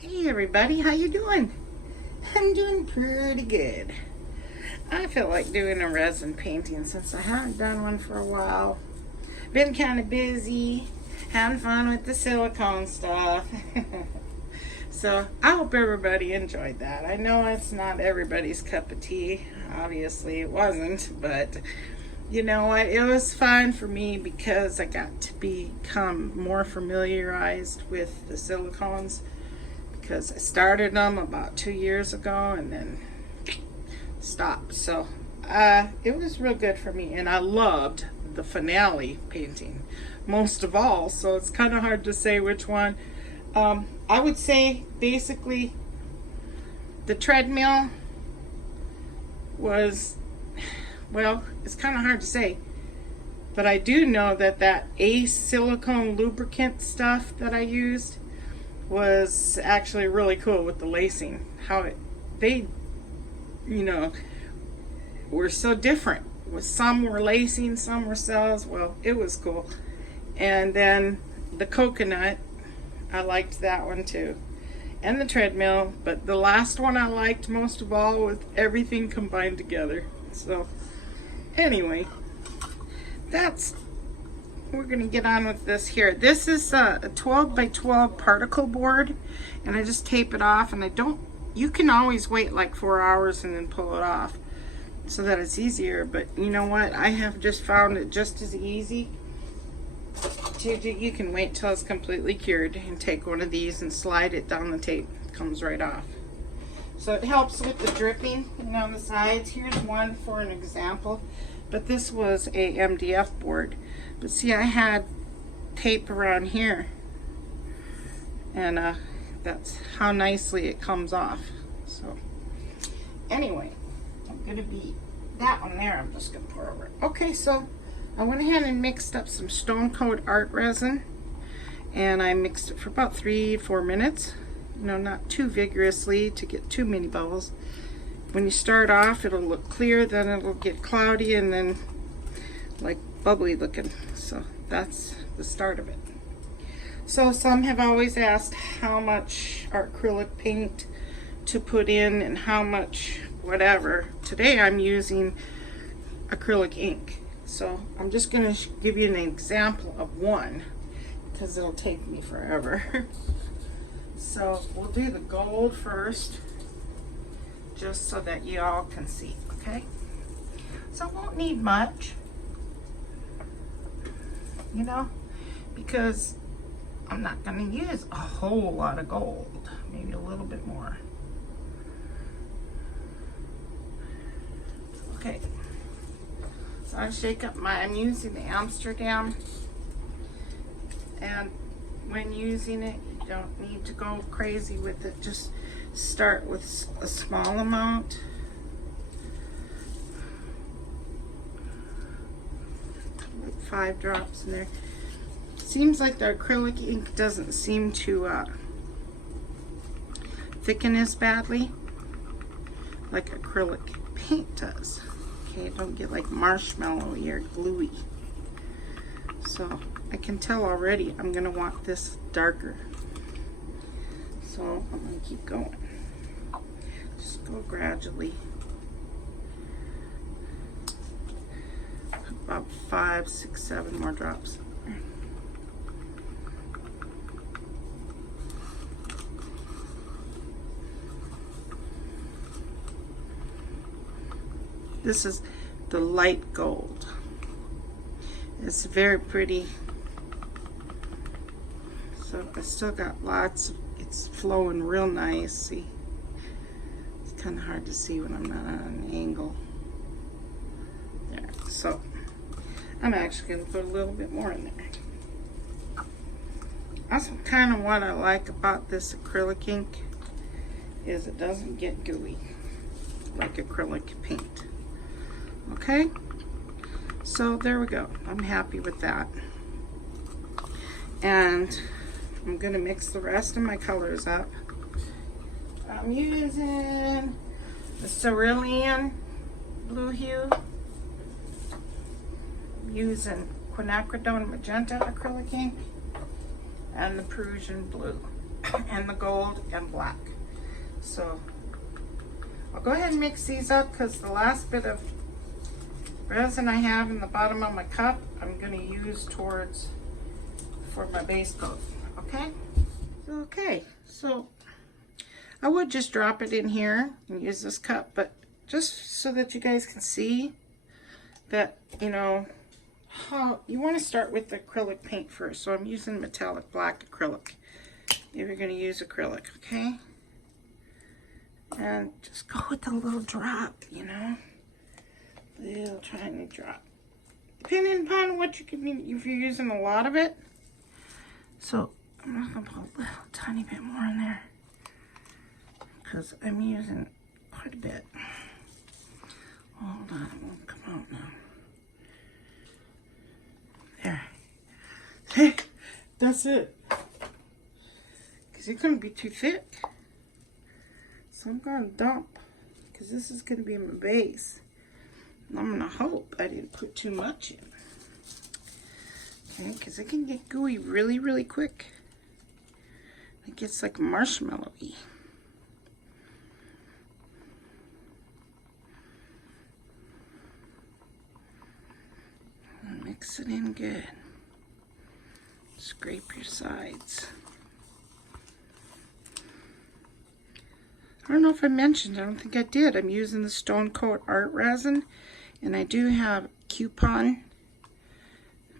Hey everybody, how you doing? I'm doing pretty good. I feel like doing a resin painting since I haven't done one for a while. Been kind of busy, having fun with the silicone stuff. So I hope everybody enjoyed that. I know it's not everybody's cup of tea. Obviously it wasn't, but you know what? It was fun for me because I got to become more familiarized with the silicones, because I started them about 2 years ago and then stopped. So it was real good for me, and I loved the finale painting most of all. So it's kind of hard to say which one. I would say basically the treadmill was, well, it's kind of hard to say, but I do know that that silicone lubricant stuff that I used was actually really cool with the lacing. They were so different. Some were lacing, some were cells. Well, it was cool. And then the coconut, I liked that one too. And the treadmill, but the last one I liked most of all with everything combined together. So anyway, we're going to get on with this here. This is a 12 by 12 particle board, and I just tape it off, and you can always wait like 4 hours and then pull it off so that it's easier. But you know what? I have just found it just as easy you can wait till it's completely cured and take one of these and slide it down the tape. It comes right off. So it helps with the dripping on the sides. Here's one for an example, but this was a MDF board. But see, I had tape around here, and that's how nicely it comes off. So anyway, I'm gonna be that one there. I'm just gonna pour over it. Okay, so I went ahead and mixed up some Stone Coat Art Resin, and I mixed it for about 3-4 minutes. Not too vigorously to get too many bubbles. When you start off, it'll look clear, then it'll get cloudy, and then like bubbly looking. So that's the start of it. So some have always asked how much acrylic paint to put in and how much whatever. Today I'm using acrylic ink. So I'm just going to give you an example of one, because it'll take me forever. So we'll do the gold first, just so that you all can see, okay? So it won't need much, because I'm not going to use a whole lot of gold, maybe a little bit more. Okay, so I shake up I'm using the Amsterdam, and when using it, you don't need to go crazy with it. Just start with a small amount. Like 5 drops in there. Seems like the acrylic ink doesn't seem to thicken as badly like acrylic paint does. Okay, don't get like marshmallowy or gluey. So I can tell already I'm gonna want this darker. So I'm gonna keep going. Just go gradually. About 5, 6, 7 more drops. This is the light gold. It's very pretty. So I still got lots. It's flowing real nice. See, it's kind of hard to see when I'm not on an angle. There. So I'm actually going to put a little bit more in there. That's kind of what I like about this acrylic ink, is it doesn't get gooey like acrylic paint. Okay, so there we go. I'm happy with that. And I'm going to mix the rest of my colors up. I'm using the Cerulean blue hue. I'm using Quinacridone magenta acrylic ink and the Prussian blue. and the gold and black. So I'll go ahead and mix these up because the last bit of resin I have in the bottom of my cup, I'm going to use for my base coat. Okay, so I would just drop it in here and use this cup, but just so that you guys can see that, you know, how you want to start with the acrylic paint first. So I'm using metallic black acrylic. If you're going to use acrylic, okay? And just go with a little drop, you know, little tiny drop, depending upon what you can, if you're using a lot of it. So I'm not gonna put a little tiny bit more in there because I'm using quite a bit. Hold on, it won't come out now. There. Hey, that's it. Because it's gonna be too thick. So I'm going to dump, because this is going to be my base. And I'm going to hope I didn't put too much in. Okay, because it can get gooey really, really quick. It gets like marshmallowy. And mix it in good. Scrape your sides. I don't know if I mentioned, I don't think I did. I'm using the Stone Coat Art Resin, and I do have coupon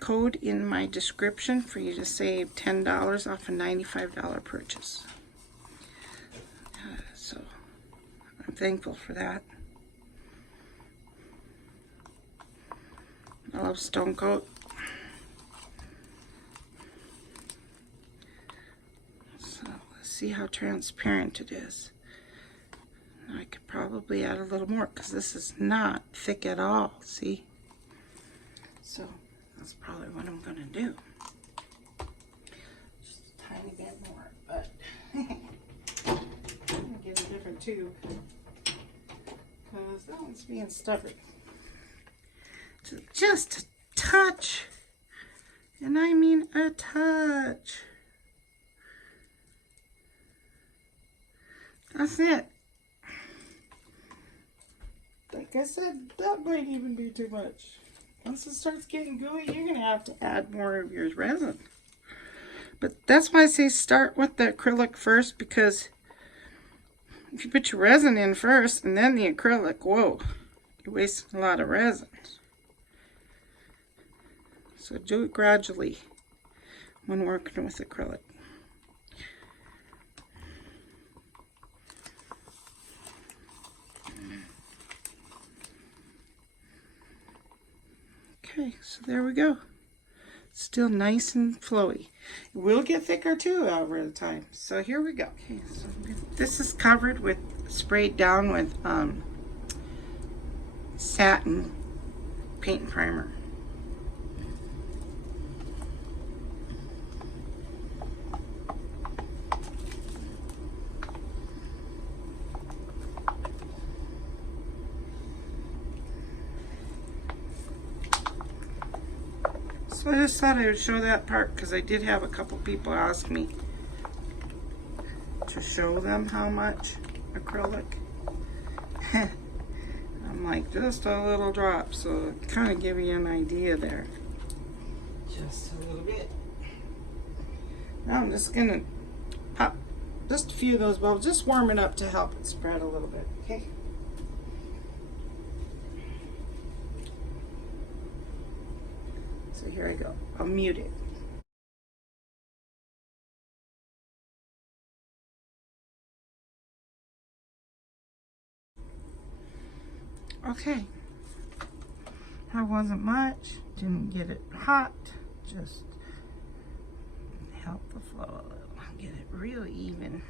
code in my description for you to save $10 off a $95 purchase. So I'm thankful for that. I love Stone Coat. So let's see how transparent it is. I could probably add a little more because this is not thick at all, see? So that's probably what I'm going to do. Just a tiny bit more, but I'm going to get a different tube because that one's being stubborn. So just a touch, and I mean a touch. That's it. Like I said, that might even be too much. Once it starts getting gooey, you're going to have to add more of your resin. But that's why I say start with the acrylic first, because if you put your resin in first and then the acrylic, whoa, you're wasting a lot of resin. So do it gradually when working with acrylic. Okay, so there we go. Still nice and flowy. It will get thicker too over the time. So here we go. Okay, so this is covered with, sprayed down with satin paint and primer. So I just thought I would show that part because I did have a couple people ask me to show them how much acrylic. I'm like, just a little drop, so kind of give you an idea there. Just a little bit. Now I'm just gonna pop just a few of those bubbles, just warm it up to help it spread a little bit, okay? So here I go. I'll mute it. Okay. That wasn't much. Didn't get it hot. Just help the flow a little. Get it real even.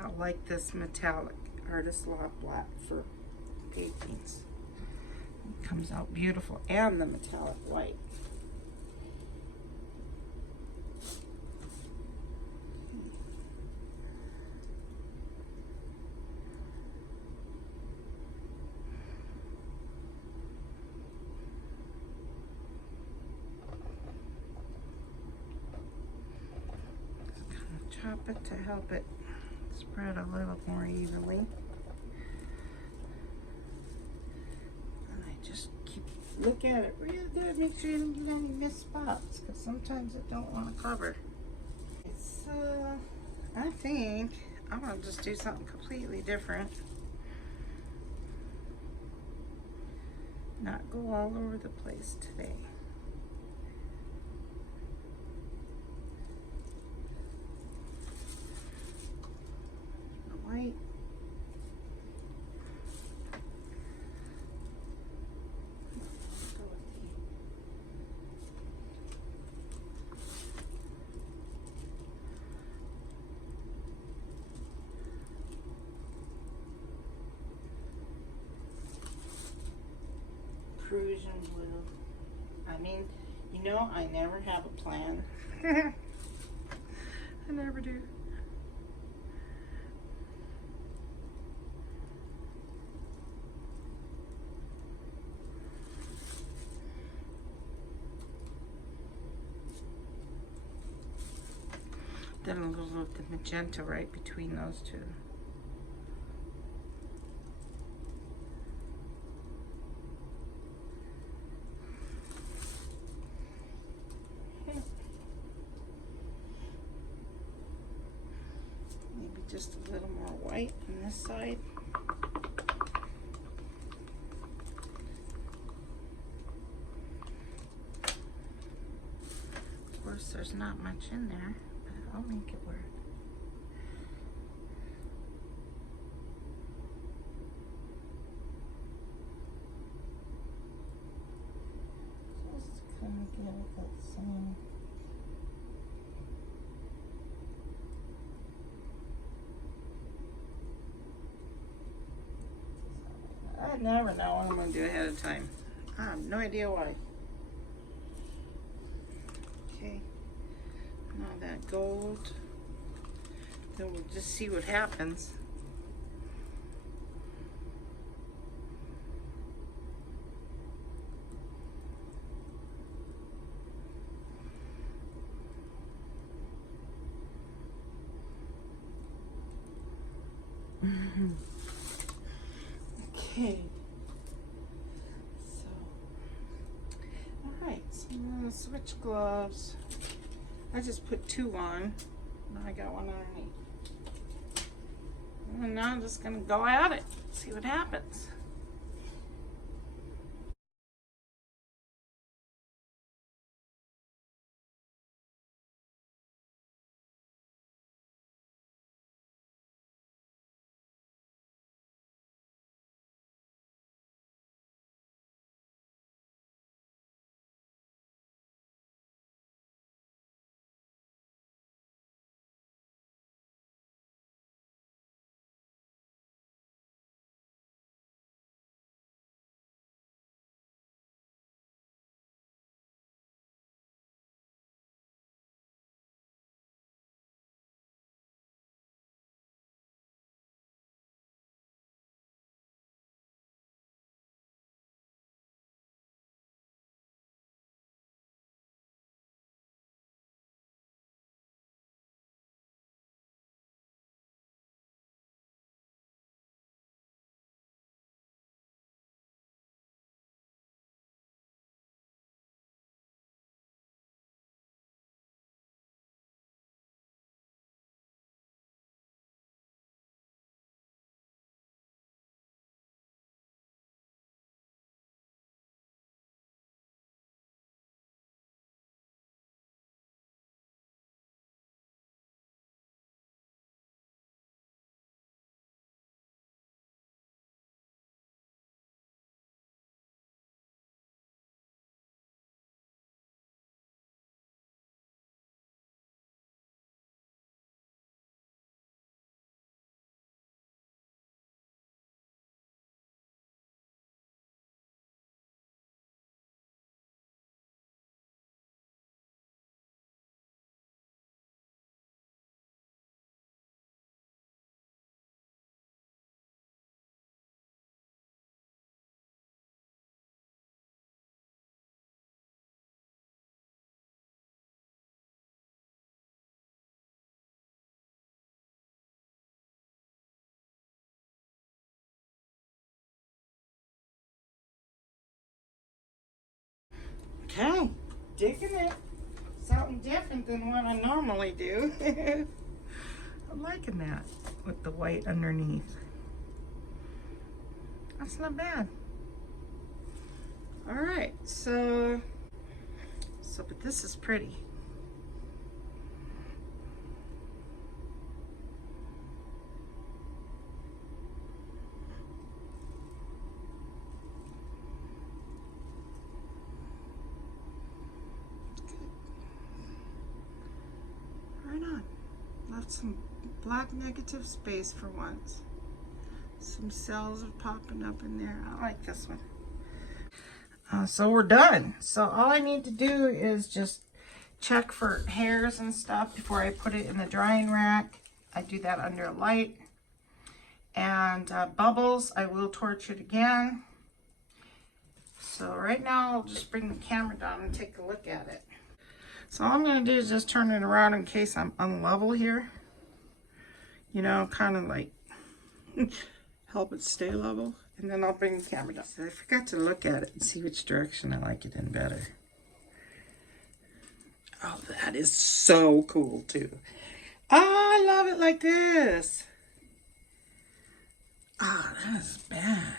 I like this metallic Artist Lock Black for paintings. It comes out beautiful, and the metallic white. top it to help it spread a little more evenly. And I just keep look at it real good, make sure you don't get any missed spots, because sometimes it don't want to cover. It's I think I'm gonna just do something completely different. Not go all over the place today. The white. Prussian blue. I mean, you know, I never have a plan. I never do. Then a little of the magenta right between those two. Maybe just a little more white on this side. Of course, there's not much in there, but I'll make it work. Just kind of get it that same. I never know what I'm going to do ahead of time. I have no idea why. Okay, now that gold, then we'll just see what happens. Okay, so, all right, so I'm gonna switch gloves. I just put 2 on, now I got one underneath. And now I'm just gonna go at it, see what happens. Okay, digging it. Something different than what I normally do. I'm liking that with the white underneath. That's not bad. All right, so but this is pretty. Right on. Left some black negative space for once. Some cells are popping up in there. I like this one. So we're done. So all I need to do is just check for hairs and stuff before I put it in the drying rack. I do that under light. And bubbles, I will torch it again. So right now I'll just bring the camera down and take a look at it. So all I'm going to do is just turn it around in case I'm unlevel here. You know, kind of like help it stay level. And then I'll bring the camera down. So I forgot to look at it and see which direction I like it in better. Oh, that is so cool too. Oh, I love it like this. Oh, that is bad.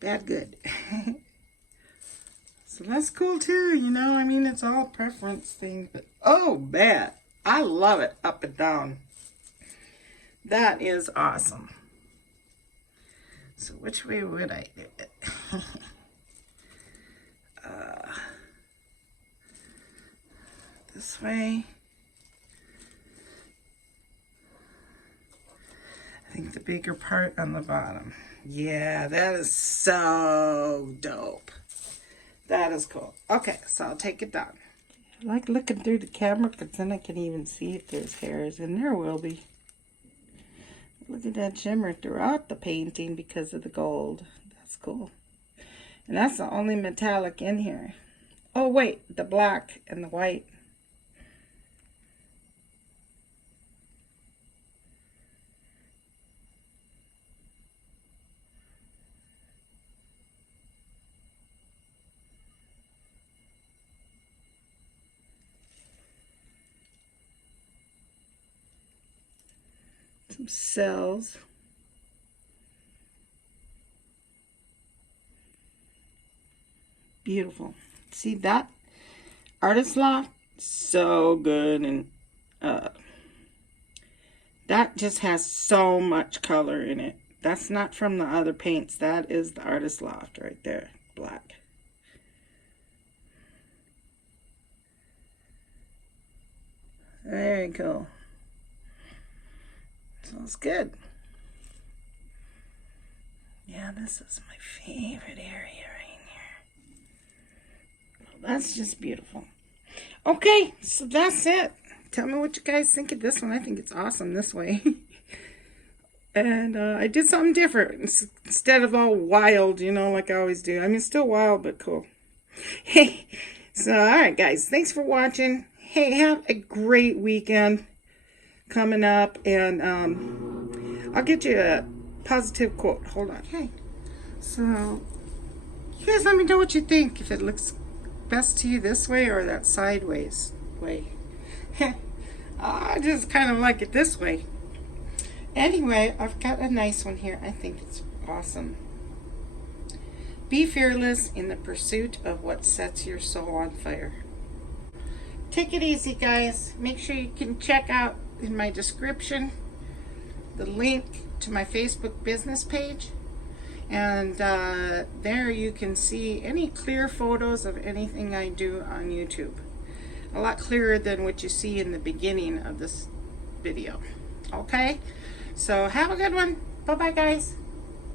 Bad good. So that's cool too, you know, I mean, it's all preference thing, but oh, bad. I love it up and down. That is awesome. So which way would I do it? This way. I think the bigger part on the bottom. Yeah, that is so dope. That is cool. Okay, so I'll take it down. I like looking through the camera because then I can even see if there's hairs, and there will be. Look at that shimmer throughout the painting because of the gold. That's cool. And that's the only metallic in here. Oh wait, the black and the white. Some cells. Beautiful. See that? Artist Loft, so good. And that just has so much color in it. That's not from the other paints. That is the Artist Loft right there. Black. Very cool. Smells good. Yeah, this is my favorite area right here. Well, that's just beautiful. Okay, so that's it. Tell me what you guys think of this one. I think it's awesome this way. And I did something different instead of all wild, you know, like I always do. I mean, still wild, but cool. Hey, so all right, guys, thanks for watching. Hey, have a great weekend coming up, and I'll get you a positive quote. Hold on. Okay, so you guys let me know what you think, if it looks best to you this way or that sideways way. I just kind of like it this way. Anyway, I've got a nice one here. I think it's awesome. Be fearless in the pursuit of what sets your soul on fire. Take it easy, guys. Make sure you can check out in my description the link to my Facebook business page, and there you can see any clear photos of anything I do on YouTube. A lot clearer than what you see in the beginning of this video. Okay, so have a good one. Bye bye, guys.